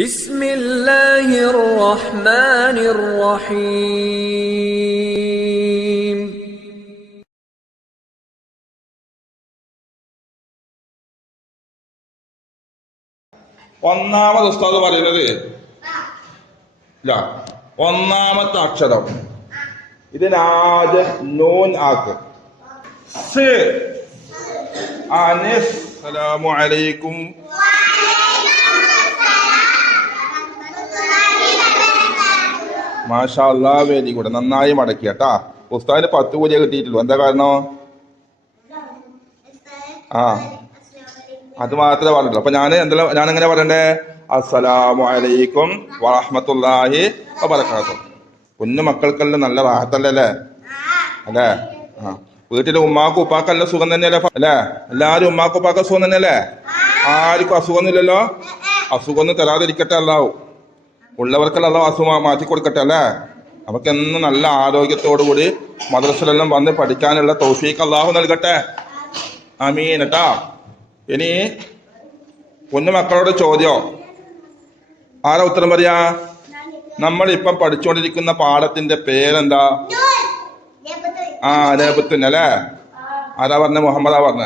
بسم الله الرحمن الرحيم ഒന്നാമത് ഉസ്താദ് പറയുന്നത് ഒന്നാമത്തെ അക്ഷരം ഇതിനാദ്യം നൂൻ ആക്ക്. അസ്സലാമു അലൈക്കും. മാഷാ അല്ലാഹ്, വെരി ഗുഡ്. നന്നായി മടക്കി കേട്ടാ. ഉസ്താദിന് 10 കൂലിയെ കിട്ടിയിട്ടുള്ളൂ. എന്താ കാരണം? അത് മാത്രമേ പറഞ്ഞിട്ടുള്ളൂ. അപ്പൊ ഞാൻ എങ്ങനെ പറയണ്ടേ? അസ്സലാമു അലൈക്കും വറഹ്മത്തുള്ളാഹി വബറകാതുഹു. കുഞ്ഞു മക്കൾക്കെല്ലാം നല്ല റാഹത്തല്ലേ അല്ലേ? വീട്ടിലെ ഉമ്മാക്കും ഉപ്പാക്കെല്ലാം സുഖം തന്നെയല്ലേ അല്ലേ? എല്ലാരും ഉമ്മാക്കും ഉപ്പാക്കും സുഖം തന്നെയല്ലേ? ആർക്കും അസുഖമൊന്നുമില്ലല്ലോ? അസുഖമൊന്നും തരാതിരിക്കട്ടെ അല്ലാഹു. ഉള്ളവർക്കെല്ലാം അല്ലാഹു അസുഖം മാറ്റി കൊടുക്കട്ടെ അല്ലേ? നമുക്കെന്നും നല്ല ആരോഗ്യത്തോടു കൂടി മദ്രസയിലെല്ലാം വന്ന് പഠിക്കാനുള്ള തൗഫീഖ് അല്ലാഹു നൽകട്ടെ. ആമീൻ കേട്ടാ. ഇനി കുഞ്ഞു മക്കളോട് ചോദ്യം. ആരാ ഉത്തരം പറയാ? നമ്മൾ ഇപ്പം പഠിച്ചുകൊണ്ടിരിക്കുന്ന പാഠത്തിന്റെ പേരെന്താ? നേബത്തുൻ അല്ലേ? ആരാ പറഞ്ഞ? മുഹമ്മദാ പറഞ്ഞ.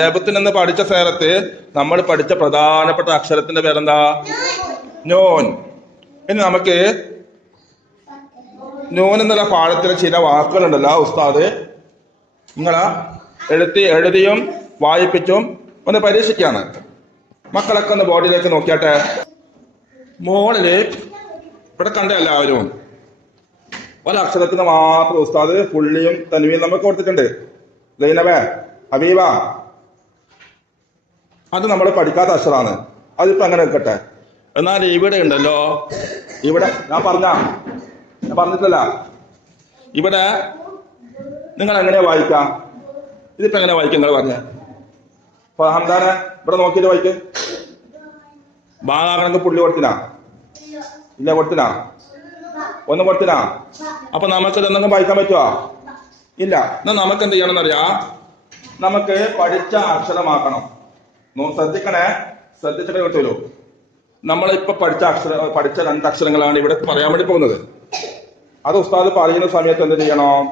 നേബത്തുൻ എന്ന് പഠിച്ച സ്ഥലത്ത് നമ്മൾ പഠിച്ച പ്രധാനപ്പെട്ട അക്ഷരത്തിന്റെ പേരെന്താ? നൂൻ. ഇനി നമുക്ക് നൂൻ എന്നുള്ള പാഠത്തിലെ ചില വാക്കുകളുണ്ടല്ലോ ഉസ്താദ് നിങ്ങളെ എഴുതിയും വായിപ്പിച്ചും ഒന്ന് പരീക്ഷിക്കാണ്. മക്കളൊക്കെ ഒന്ന് ബോർഡിലേക്ക് നോക്കിയാട്ടെ. മോളില് ഇവിടെ കണ്ട എല്ലാവരും ഒരക്ഷരത്തിന് മാത്രം ഉസ്താദ് പുള്ളിയും തനുവിയും നമുക്ക് കൊടുത്തിട്ടുണ്ട്. ലൈനവേ, ഹബീബ, അത് നമ്മൾ പഠിക്കാത്ത അക്ഷരാണ്. അതിപ്പോ അങ്ങനെ നിൽക്കട്ടെ. എന്നാൽ ഇവിടെ ഉണ്ടല്ലോ, ഇവിടെ ഞാൻ പറഞ്ഞിട്ടില്ല. ഇവിടെ നിങ്ങൾ എങ്ങനെയാ വായിക്കാം? ഇതിപ്പോ എങ്ങനെ വായിക്കും? നിങ്ങൾ പറഞ്ഞ ഹംദാനെ ഇവിടെ നോക്കിയിട്ട് വായിക്ക്. ബാഗാകണമെങ്കിൽ പുള്ളി കൊടുത്തിനാ? ഇല്ല, കൊടുത്തിനാ? ഒന്നും കൊടുത്തിനാ? അപ്പൊ നമുക്ക് എന്തെങ്കിലും വായിക്കാൻ പറ്റുമോ? ഇല്ല. എന്നാ നമുക്ക് എന്ത് ചെയ്യണമെന്നറിയാ? നമുക്ക് പഠിച്ച അക്ഷരമാക്കണം. ശ്രദ്ധിച്ചിട്ട് കിട്ടുമല്ലോ. നമ്മളിപ്പോ പഠിച്ച 2 അക്ഷരങ്ങളാണ് ഇവിടെ പറയാൻ വേണ്ടി പോകുന്നത്. അത് ഉസ്താദ് പറയുന്ന സമയത്ത് എന്ത് ചെയ്യണം?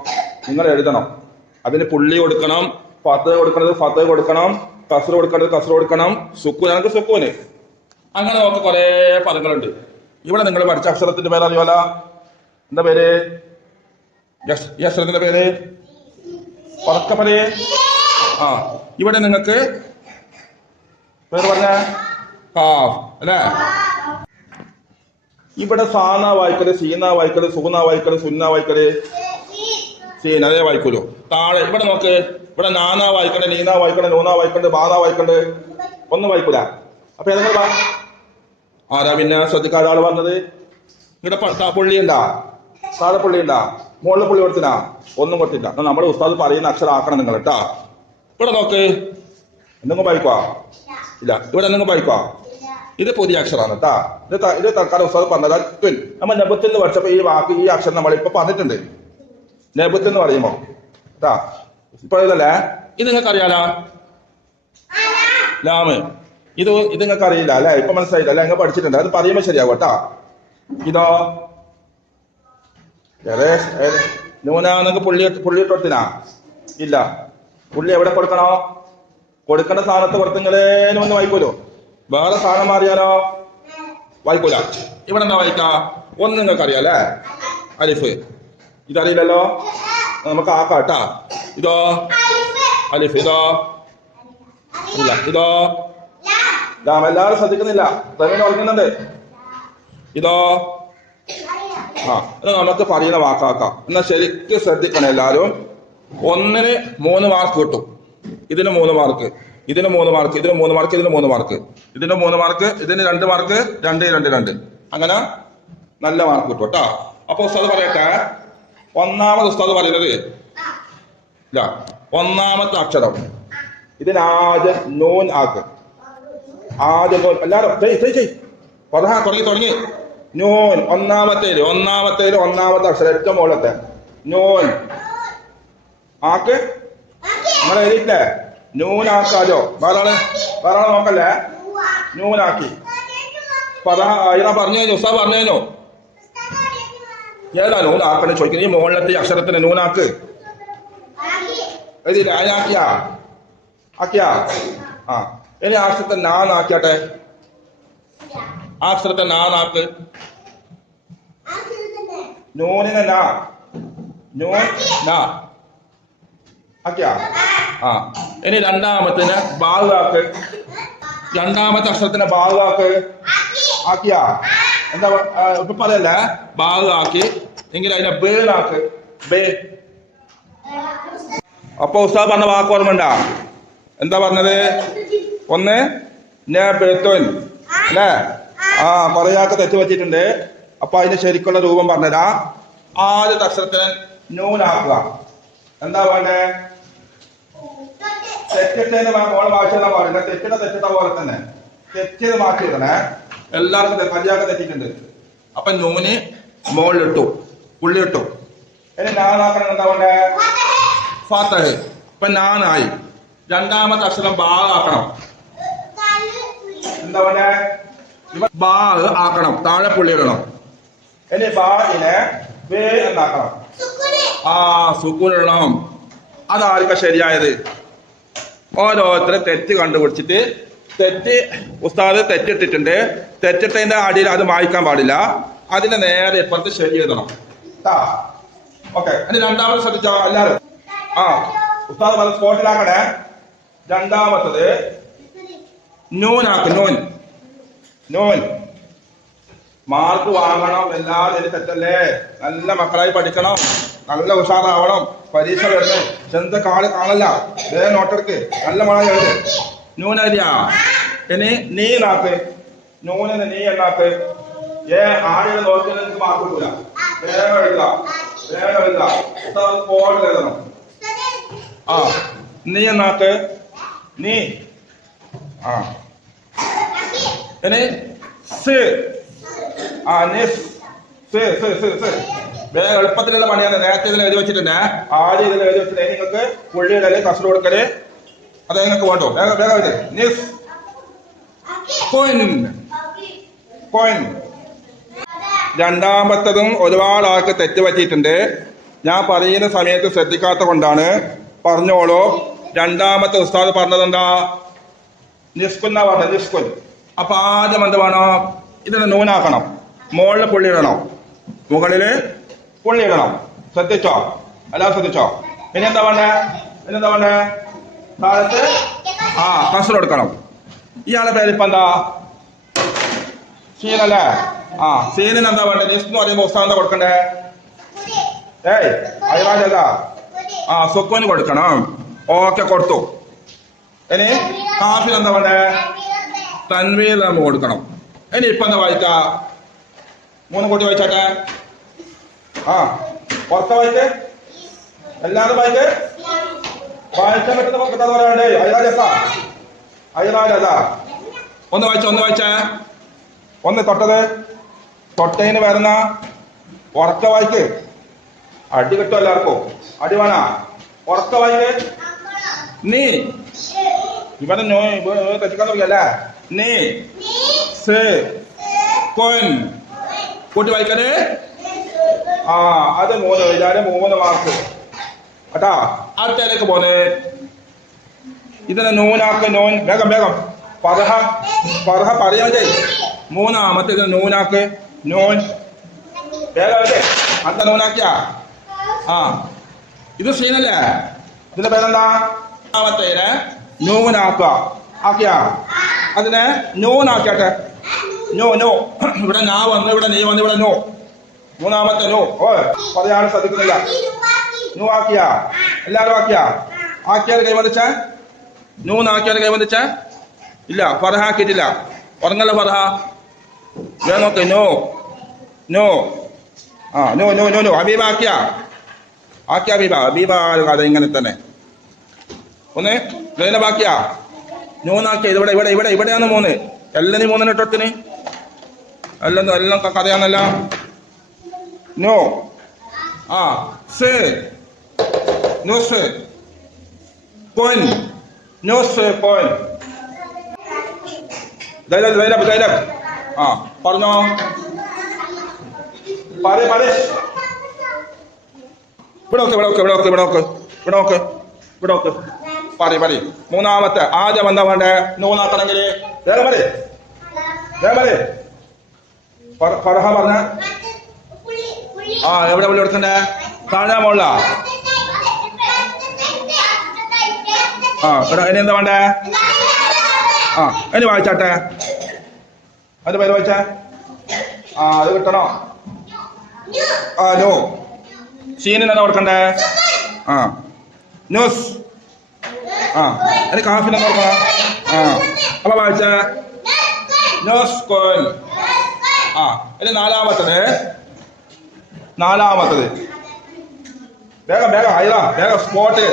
നിങ്ങൾ എഴുതണം. അതിന് പുള്ളി കൊടുക്കണം, ഫത്ത് കൊടുക്കുന്നത് ഫത്ത് കൊടുക്കണം, കസ്ർ കൊടുക്കേണ്ടത് കസ്ർ കൊടുക്കണം, സുക്കൂൻ ആണെങ്കിൽ സുക്കൂന്. അങ്ങനെ നമുക്ക് കുറെ പദങ്ങളുണ്ട്. ഇവിടെ നിങ്ങൾ പഠിച്ച അക്ഷരത്തിന്റെ പേര് അറിയോല? എന്താ പേര്? ഈ അക്ഷരത്തിന്റെ പേര് പറക്കപ്പലേ. ഇവിടെ നിങ്ങൾക്ക് പേര് പറഞ്ഞ കാഫ് അല്ലേ? ഇവിടെ സാന വായിക്കല്, സീന വായിക്കല്, സൂന വായിക്കല്, സുന്ന വായിക്കല്, സീന അതേ വായിക്കൂലോ. താഴെ ഇവിടെ നോക്ക്. ഇവിടെ നാന വായിക്കണ്ട്, നീന വായിക്കണ്ട്, നൂന വായിക്കണ്ട്, ബാധ വായിക്കണ്ട്. ഒന്നും വായിക്കൂല. അപ്പൊ ഏതെങ്കിലും ആരാ പിന്നെ ശ്രദ്ധിക്കാതെ ആള് പറഞ്ഞത്? ഇവിടെ പുള്ളിയുണ്ടാ? താഴെ പുള്ളിയുണ്ടാ? മുകളിൽ പുള്ളി കൊടുത്തിനാ? ഒന്നും കൊടുത്തില്ല. നമ്മുടെ ഉസ്താദ് പറയുന്ന അക്ഷരം ആക്കണം നിങ്ങൾ കേട്ടാ. ഇവിടെ നോക്ക്. എന്തെങ്കിലും വായിക്കുവാ? ഇല്ല. ഇവിടെ എന്തെങ്കിലും വായിക്കുവാ? ഇത് പുതിയ അക്ഷരമാണ് കേട്ടാ. ഇത് തൽക്കാലം ഉസ്താദ് പറഞ്ഞതാ. നമ്മൾ നെബത്ത് എന്ന് പഠിച്ചപ്പോ ഈ വാക്ക്, ഈ അക്ഷരം നമ്മൾ ഇപ്പൊ പറഞ്ഞിട്ടുണ്ട്. നെബത്ത് എന്ന് പറയുമ്പോ കേട്ടാ. ഇപ്പൊ ഇതല്ലേ? ഇത് നിങ്ങൾക്ക് അറിയാലോ, ലാമ്. ഇത് നിങ്ങൾക്ക് അറിയില്ല അല്ലെ? ഇപ്പൊ മനസ്സിലായില്ല അല്ലെ? നിങ്ങൾ പഠിച്ചിട്ടുണ്ട്. അത് പറയുമ്പോ ശരിയാവും കേട്ടാ. ഇതോ നൂനാന്നൊക്കെ പുള്ളി ഇട്ടൊടുത്തിനാ? ഇല്ല. പുള്ളി എവിടെ കൊടുക്കണോ? കൊടുക്കേണ്ട സ്ഥാനത്ത് കൊടുത്തെങ്കിലേ ഒന്ന് വായിക്കൂലോ. വേറെ സാധനം മാറിയാലോ വായിക്കൂല. ഇവിടെ എന്താ വായിക്കാ? ഒന്ന് നിങ്ങൾക്ക് അറിയാലേ, അലിഫ്. ഇതറിയില്ലല്ലോ, നമുക്ക് ആക്കാട്ടാ. ഇതോ അലിഫ്. ഇതോ ഇല്ല. ഇതോ എല്ലാവരും ശ്രദ്ധിക്കുന്നില്ല, പ്രവീൺ ഓർക്കുന്നുണ്ട്. ഇതോ ഇത് നമുക്ക് പറയുന്ന വാക്കാക്കാം. എന്നാൽ ശരിക്കും ശ്രദ്ധിക്കണം എല്ലാവരും. ഒന്നിന് 3 മാർക്ക് കിട്ടും. ഇതിന് 3 മാർക്ക്, ഇതിന് 3 മാർക്ക്, ഇതിന് 3 മാർക്ക്, ഇതിന് 3 മാർക്ക്, ഇതിന് 3 മാർക്ക്, ഇതിന് 2 മാർക്ക്, 2, 2, 2. അങ്ങനെ നല്ല മാർക്ക് കിട്ടും കേട്ടോ. അപ്പൊ ഉസ്താദ് പറയട്ടെ. ഒന്നാമത് ഉസ്താദ് പറയുന്നത് ഒന്നാമത്തെ അക്ഷരം ഇതിനാദ്യം നൂൻ ആക്ക്. ആദ്യം എല്ലാരും തുടങ്ങി. നൂൻ ഒന്നാമത്തെ അക്ഷരം ഏറ്റവും മുകളിലത്തെ നൂൻ ആക്ക്. നിങ്ങൾ എഴുതിയില്ലേ? നൂനാക്കാലോ. വേറെ നോക്കല്ലേ? നൂനാക്കി. ഇതാ പറഞ്ഞു കഴിഞ്ഞു ഉസ്താദ് പറഞ്ഞു കഴിഞ്ഞു. ഏതാ നൂനാക്കണ ചോദിക്കുന്നത്? ഈ മുകളിലത്തെ അക്ഷരത്തിന് നൂനാക്ക്. ആക്കിയാ ആക്കിയാ ആ ഇനി അക്ഷരത്തെ നാന്നാക്കിയാട്ടെ. അക്ഷരത്തെ നാന്നാക്ക്. നൂനിനെ നാ നൂൻ നാ ആക്കിയാ ആ ഇനി രണ്ടാമത്തിന് ബാഗാക്ക്. രണ്ടാമത്തെ അക്ഷരത്തിന് ബാഗാക്ക്. ആക്കിയാ എന്താ ഇപ്പൊ പറയല്ലേ ബാഗാക്കി എങ്കിൽ അതിനെ ബേലാക്ക്. ബേ അപ്പൊ ഉസ്താദ് പറഞ്ഞ വാക്ക് ഓർമ്മണ്ടാ? എന്താ പറഞ്ഞത്? ഒന്ന് ബേത്തോൻ അല്ലേ? ആ കുറേയാൾക്ക് തെറ്റ് പറ്റിയിട്ടുണ്ട്. അപ്പൊ അതിന് ശരിക്കുള്ള രൂപം പറഞ്ഞതാ. ആദ്യത്തെ അക്ഷരത്തിന് നൂനാക്കുക. എന്താ വേണ്ടേ? തെറ്റിട്ടതിന് മോളെ ഭാഷ പാടില്ല. തെറ്റിട്ട പോലെ തന്നെ തെറ്റിയത് മാറ്റിയിടണേ. എല്ലാവർക്കും കല്യാണം തെറ്റിയിട്ടുണ്ട്. അപ്പൊ നൂന് മോളിലിട്ടു, പുള്ളിയിട്ടു. ഇനി നാനാക്കണം. എന്താ വേണ്ടേ? ഫാത്തഹ്. ഇപ്പൊ നാനായി. രണ്ടാമത്തെ അക്ഷരം ബാഗാക്കണം. എന്താ വേണ്ടേ? ബാഗ് ആക്കണം, താഴെ പുള്ളിയിടണം. ഇനി ബാഗിനെ വേ എന്നാക്കണം. ആ സുക്കൂനിടണം. അതാർക്കാ ശരിയായത്? ഓരോരുത്തരെ തെറ്റ് കണ്ടുപിടിച്ചിട്ട് തെറ്റ് ഉസ്താദ് തെറ്റിട്ടിട്ടുണ്ട്. തെറ്റിട്ടതിന്റെ അടിയിൽ അത് വായിക്കാൻ പാടില്ല. അതിന്റെ നേരെ ഇപ്പുറത്ത് ശരി എഴുതണം. ഓക്കെ. ഇനി രണ്ടാമത് ശ്രദ്ധിച്ചോ എല്ലാരും. ആ ഉസ്താദ് പല സ്പോട്ടിലാക്കണേ. രണ്ടാമത്തത് നൂനാക്ക്. നൂൻ നൂൻ മാർക്ക് വാങ്ങണം. എല്ലാവരും എനിക്ക് തെറ്റല്ലേ? നല്ല മക്കളായി പഠിക്കണം, നല്ല ഉഷാറാവണം. പരീക്ഷ വരുന്നത് ചെന്ത കാണല്ല. വേഗം നോട്ടെടുക്ക്. നല്ല മഴ എഴുത്. നൂനരിയാ. ഇനി നീ നാക്ക്. നൂനിന് നീ എന്നാക്ക്. ആടിയുടെ നോക്കിയാൽ എനിക്ക് മാർക്ക് കിട്ടൂല. വേഗം എഴുതുക. വേഗം എഴുതുക. സ്പോട്ടിൽ എഴുതണം. ആ നീ എന്നാക്ക്. നീ ആ ഇനി വേഗം എളുപ്പത്തിലുള്ള പണിയാണ്. നേരത്തെ ഇതിൽ എഴുതി വെച്ചിട്ടുണ്ട്. ആദ്യം ഇതിൽ എഴുതി വെച്ചിട്ട് നിങ്ങൾക്ക് പുള്ളിയിടല് കസറ് കൊടുക്കല് അത് നിങ്ങൾക്ക് വേണ്ടോ? വേഗം വേഗം എഴുതി. നിസ് കോയിൻ. രണ്ടാമത്തതും ഒരുപാട് ആൾക്ക് തെറ്റ് പറ്റിയിട്ടുണ്ട്. ഞാൻ പറയുന്ന സമയത്ത് ശ്രദ്ധിക്കാത്ത കൊണ്ടാണ്. പറഞ്ഞോളൂ. രണ്ടാമത്തെ ഉസ്താദ് പറഞ്ഞതെന്താ? നിസ്കുന്ന പറഞ്ഞ നിസ്കുൻ. അപ്പൊ ആദ്യം എന്ത് വേണം? ഇതിനെ നൂനാക്കണം. മുകളിൽ പുള്ളിയിടണം, മുകളില് പുള്ളിയിടണം. ശ്രദ്ധിച്ചോ? എല്ലാവരും ശ്രദ്ധിച്ചോ? ഇനി എന്താ വേണ്ടേ? താഴത്ത് കസർ കൊടുക്കണം. ഇയാളെ പേരിപ്പ എന്താ? സീനല്ലേ? ആ സീനിന് എന്താ വേണ്ടേ? നിസ് എന്ന് പറയുമ്പോ ഉസ്താദ് എന്താ കൊടുക്കണ്ടേ? അയറാജല്ല. സുക്കൂന് കൊടുക്കണം. ഓക്കെ കൊടുത്തു. ഇനി കാഫിൽ എന്താ വേണ്ടേ? തൻവീർ നമ്മൾ കൊടുക്കണം. ഇനി ഇപ്പൊ എന്താ വായിക്ക? 3 കൂട്ടി വായിച്ചാട്ടെ. പുറത്ത വായിക്ക്. എല്ലാവരും വായിക്ക്. വായിക്കാൻ പറ്റുന്ന കിട്ടാതെ പറയണ്ടേ? അയറാജല്ല. ഒന്ന് വായിച്ചേ. ഒന്ന് തൊട്ടതിന് വരുന്ന ഉറക്ക വായിക്ക്. അടി കിട്ടും എല്ലാവർക്കും. അടി വേണ. ഉറക്ക വായിക്ക്. നീ ഇവിടെ തെറ്റിക്കാൻ നോക്കിയല്ലേ? നീ കൂട്ടി വായിക്കണേ. അത് 3 എഴുതാനും 3 മാർക്ക് കേട്ടാ. അടുത്തേക്ക് പോന്നെ. ഇതിനെ നൂനാക്ക്. നൂൻ വേഗം പറഹ പറയാൻ ചെയ്. മൂന്നാമത്തെ ഇതിനെ നൂനാക്ക്. നൂൻ വേഗം അടുത്ത നൂനാക്കിയാ. ഇത് സീനല്ലേ? ഇതിന്റെ പേരെന്താ? മൂന്നാമത്തേനെ നൂനാക്കുക. ആക്കിയാ അതിനെ നൂനാക്കിയാട്ടെ. നോ ഇവിടെ നാ വന്നു, ഇവിടെ നീ വന്നു, ഇവിടെ നോ. മൂന്നാമത്തെ നോ. പറയാനും ശ്രദ്ധിക്കുന്നില്ല. നൂ ആക്കിയാ. എല്ലാവരും ആക്കിയാൽ കൈവന്നിച്ച? നൂനാക്കിയാൽ കൈവന്നിച്ച? ഇല്ല, ഫർഹ ആക്കിയിട്ടില്ല. ഉറങ്ങല്ല ഫർഹ. ഞാൻ നോക്ക്. നോ ഹബീബ ആക്കിയ ഹബീബ കഥ ഇങ്ങനെ തന്നെ. ഒന്ന് ബാക്കിയാ. നൂനാക്കിയ. ഇവിടെയാണ് 3. എല്ലാം 3 ഇട്ടത്തിന്. എല്ലാം കഥയാണല്ല. നോ പറഞ്ഞോ. പറ. ഇവിടെ നോക്ക്. പറ. മൂന്നാമത്തെ ആദ്യം എന്താ വേണ്ടേ? നൂനാക്കണമെങ്കിൽ വേഗം പറ. പറഞ്ഞ എവിടെ പുള്ളി എടുക്കണ്ടേ? താഴെ മോളില. ഇനി എന്താ വേണ്ടേ? ഇനി വായിച്ചാട്ടെ. അതിന്റെ പേര് വായിച്ചേ. അത് കിട്ടണോ? നോ. സീനിന് എന്താ കൊടുക്കണ്ടേ? ന്യൂസ്. എനിക്ക് കാഫിന് എന്താ കൊടുക്കണം? അപ്പൊ വായിച്ചേ. ന്യൂസ് കോൻ. ഇനി നാലാമത്തത് വേഗം ആയില്ല. വേഗം സ്പോട്ട്.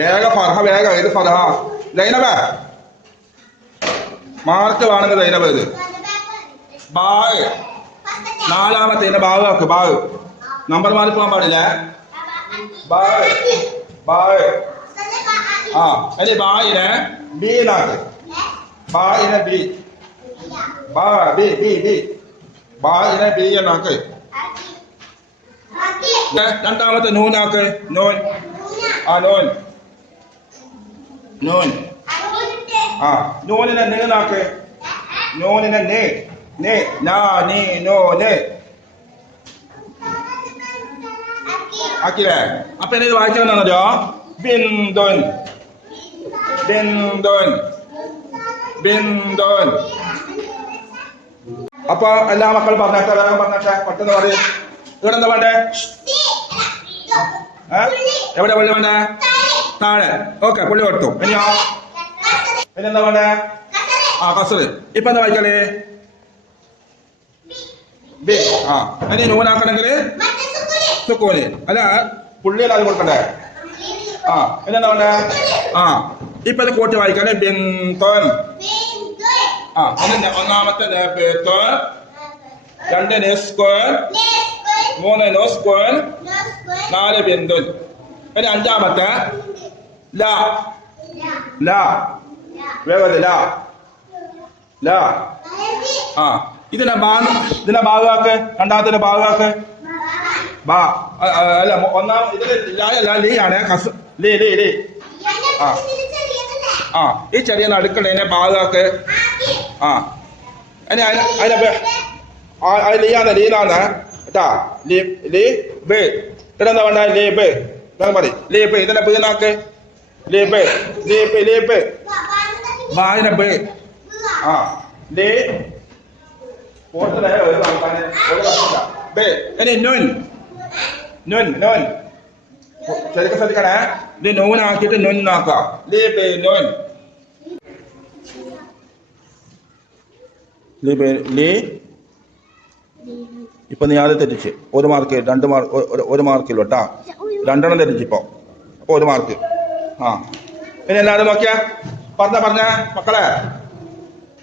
വേഗം ഫർഹ. വേഗം ഇത് ഫർഹ. ലൈനബ മാർക്ക് വേണമെങ്കിൽ ലൈനബ. ഇത് ബാഗ്. നാലാമത്തെ ഇതിന്റെ ബാഗ്. നമ്പർ മാറി പോകാൻ പാടില്ല. ബാഗ്. ഇനി ബായിനെ ബിയിലാക്ക്. ബായിനെ ബി. ബായിനെ ബി എന്നാക്ക്. രണ്ടാമത്തെ നൂനാക്ക്. നോൻ. നൂനിനെ നീനാക്ക്. നൂനിനെ നേ നാ നീ നോ നേ ആക്കില്ലേ? അപ്പൊ എന്നെ ഇത് വായിച്ചോ. ബിന്ദുൻ. അപ്പൊ എല്ലാ മക്കളും പറഞ്ഞേട്ടെ. വേഗം പറഞ്ഞേട്ടെ. പെട്ടെന്ന് പറയും. ഇവിടെ എന്താ വേണ്ടേ? എവിടെ പുള്ളി വേണ്ടേ? താഴെ. ഓക്കെ, പുള്ളി കൊടുത്തു. ഇനി എന്താ വേണ്ടേ? കസറ്. ഇപ്പൊ എന്താ വായിക്കളേ? ബി. ഇനി നൂനാക്കണമെങ്കിൽ സുക്കൂന്. അല്ല, പുള്ളിയിൽ അത് കൊടുക്കണ്ടേ? ഇനി എന്താ വേണ്ടേ? ഇപ്പൊ ഇത് കൂട്ടി വായിക്കാനേ. ബിന്ദുൻ. ഒന്നാമത്തെ രണ്ട് നെസ്കോൻ, മൂന്ന് നോസ്കോൻ, നാല് ബിന്ദുൻ. ഇനി അഞ്ചാമത്തെ ലാ. ഇതിനെ ഭാഗമാക്ക്. രണ്ടാമത്തെ ഭാഗമാക്ക്. അല്ല, ഒന്നാം ഇതില് ലീ ആണ്. ലീ. ഈ ചെറിയ നടുക്കളതിനെ ഭാഗമാക്ക്. ലീനാണ് കേട്ടാ. ഇതെന്താ വേണ്ട? ലീബ്. മതി. ലീബ്. ഇതിനെ ബീനാക്ക്. ലീബ്. ബായിനെ ബേ. ലേ. ഇനി നോൻ. ശരിക്കും ശ്രദ്ധിക്കണേ. ഇത് നോനാക്കിയിട്ട് നൊന്നാക്കാം. ലീബ് നോൻ. ഇപ്പൊ നീ ആദ്യം തെറ്റിച്ച് 1 മാർക്ക് 2 മാർക്ക് 1 മാർക്കില്ല കേട്ടാ. 2 തെറ്റിച്ചിപ്പോ. അപ്പൊ 1 മാർക്ക്. ഇനി എല്ലാവരും നോക്കിയ പറഞ്ഞ മക്കളെ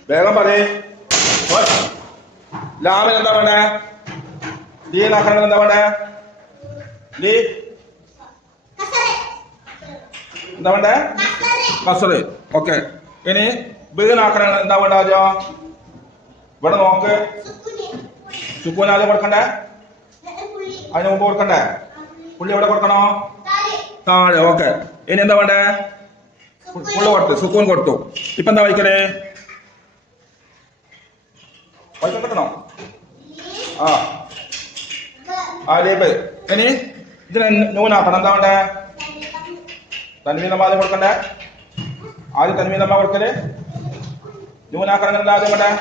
വേഗം പറയേ. ലാമിന് എന്താ വേണ്ടേ? ലീനാക്കണമെന്ന് എന്താ വേണ്ടേ? എന്താ വേണ്ടേ? കസറ്. ഓക്കെ. ഇനി ബീനാക്കണ എന്താ വേണ്ട? ഇവിടെ നോക്ക്. സുക്കൂൻ ആദ്യം കൊടുക്കണ്ടേ? അതിന് മുമ്പ് കൊടുക്കണ്ടേ? പുള്ളി എവിടെ കൊടുക്കണോ? താഴെ. ഓക്കെ. ഇനി എന്താ വേണ്ടേ? പുള്ളി കൊടുത്തു. സുക്കൂൻ കൊടുത്തു. ഇപ്പൊ എന്താ വായിക്കണേ? വായിക്കാൻ പറ്റണോ? ലീബ്. ഇനി ഇതിന് നൂനാക്കണം. എന്താ വേണ്ടേ? തൻവീൻ ആദ്യം കൊടുക്കണ്ടേ? ആദ്യം തൻവീൻ കൊടുക്കല്. നൂനാക്കണം. ആദ്യം വേണ്ടേ?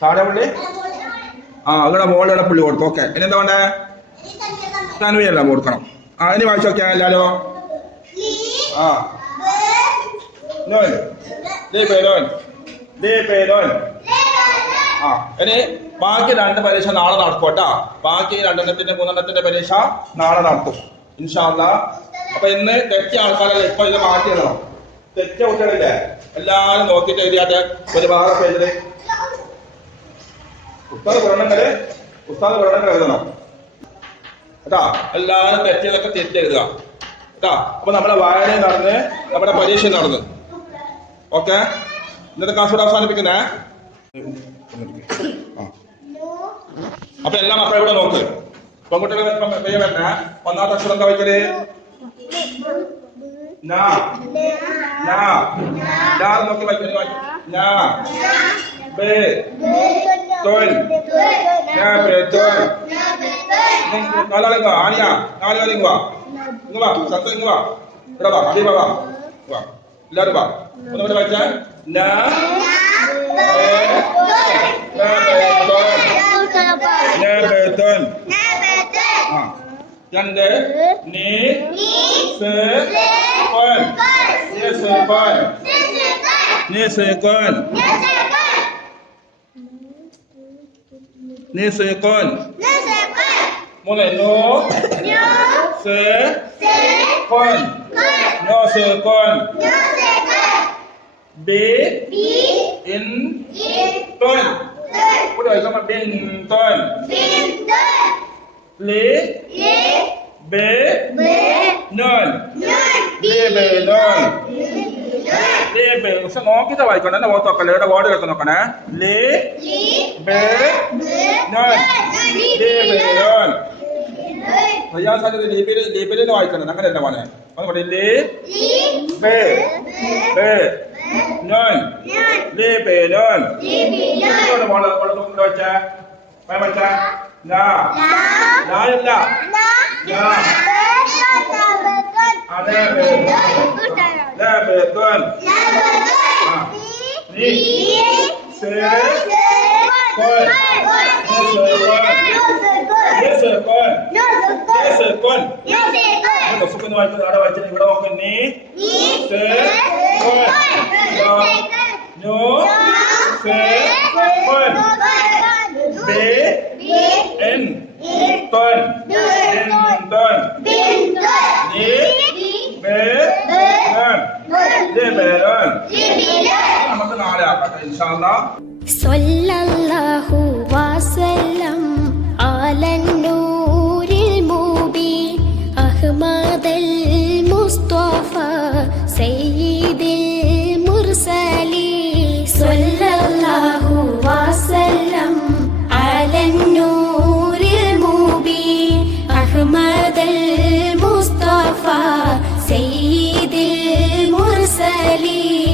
താഴെ പുള്ളി. ഇവിടെ മോളിലുള്ള പുള്ളി കൊടുക്കും. ഓക്കെ. ഇനി എന്താ വേണ്ടേ? തൻവീനെല്ലാം കൊടുക്കണം. ഇനി വായിച്ചു നോക്കിയാ എല്ലാലോ. ഇനി ബാക്കി 2 പരീക്ഷ നാളെ നടക്കോട്ടാ. ബാക്കി 2 3 പരീക്ഷ നാളെ നടത്തും ഇൻഷാ അല്ലാഹ്. അപ്പൊ ഇന്ന് തെറ്റിയ ആൾക്കാരല്ല ഇപ്പൊ ഇത് മാറ്റി എഴുതണം. തെറ്റ കുട്ടികളില്ലേ എല്ലാരും നോക്കിയിട്ട് എഴുതിയാട്ടെ. ഒരു വേറെ പേജില് ഉസ്താദ് പറയണമെങ്കിൽ എഴുതണം കേട്ടാ. എല്ലാവരും തെറ്റിയതൊക്കെ തെറ്റെഴുതുക കേട്ടാ. അപ്പൊ നമ്മുടെ വായന നടന്ന് നമ്മുടെ പരീക്ഷ നടന്ന്. ഓക്കെ. ഇന്നത്തെ ക്ലാസ് ഇവിടെ അവസാനിപ്പിക്കുന്നേ. അപ്പൊ എല്ലാ മക്കളും ഇവിടെ നോക്ക്. പെൺകുട്ടികൾ പെയ്യ വരണേ. ഒന്നാമത്തെ അക്ഷരം എന്താ വയ്ക്കല്? നോക്കി വയ്ക്കല്. നാലാളിങ്ങ ആനിയ നാല് കാലി ഇങ്ങ വാ സത്ത ഇങ്ങ വാ ഇവിടെ വാ അടി വാ വാ എല്ലാവരും വാ ഒന്നുകൂടെ വായിച്ചാൽ രണ്ട് നീ Mulai no se kon no se kon b in ton udah sama bin ton le b non നോക്കി വായിക്കണം. എന്നെ ഓർത്ത് നോക്കല്ലേ, ഇവിടെ വേർഡ് കേൾക്കാൻ നോക്കണേ. ലേ ബേ നോൻ അറിയാൻ സാധ്യത ലിപിലിന് വായിക്കണം. അങ്ങനെ തന്നെ മോനെ ഒന്ന് ലേ ബേ നോൻ ലേ ബേ നോൻ വെച്ചാ വെച്ചാ ഞാനല്ല beton ni se kon suka wajikan ada wajib ഇവിടെ നോക്ക് നീ se kon no se kon b n ton ni നമുക്ക് നാളെ ആക്കട്ടെ ഇൻഷാ അല്ലാഹ്. സ്വല്ലല്ലാഹു വസല്ലം അലൻ നൂരിൽ മുബീൻ അഹ്മദൽ മുസ്തഫ സയ്യിദിൽ മുർസലീൻ സ്വല്ലല്ലാഹു വസല്ലം അലൻ നൂരിൽ മുബീൻ അഹ്മദൽ മുസ്തഫ സയ്യിദിൽ മുർസലീൻ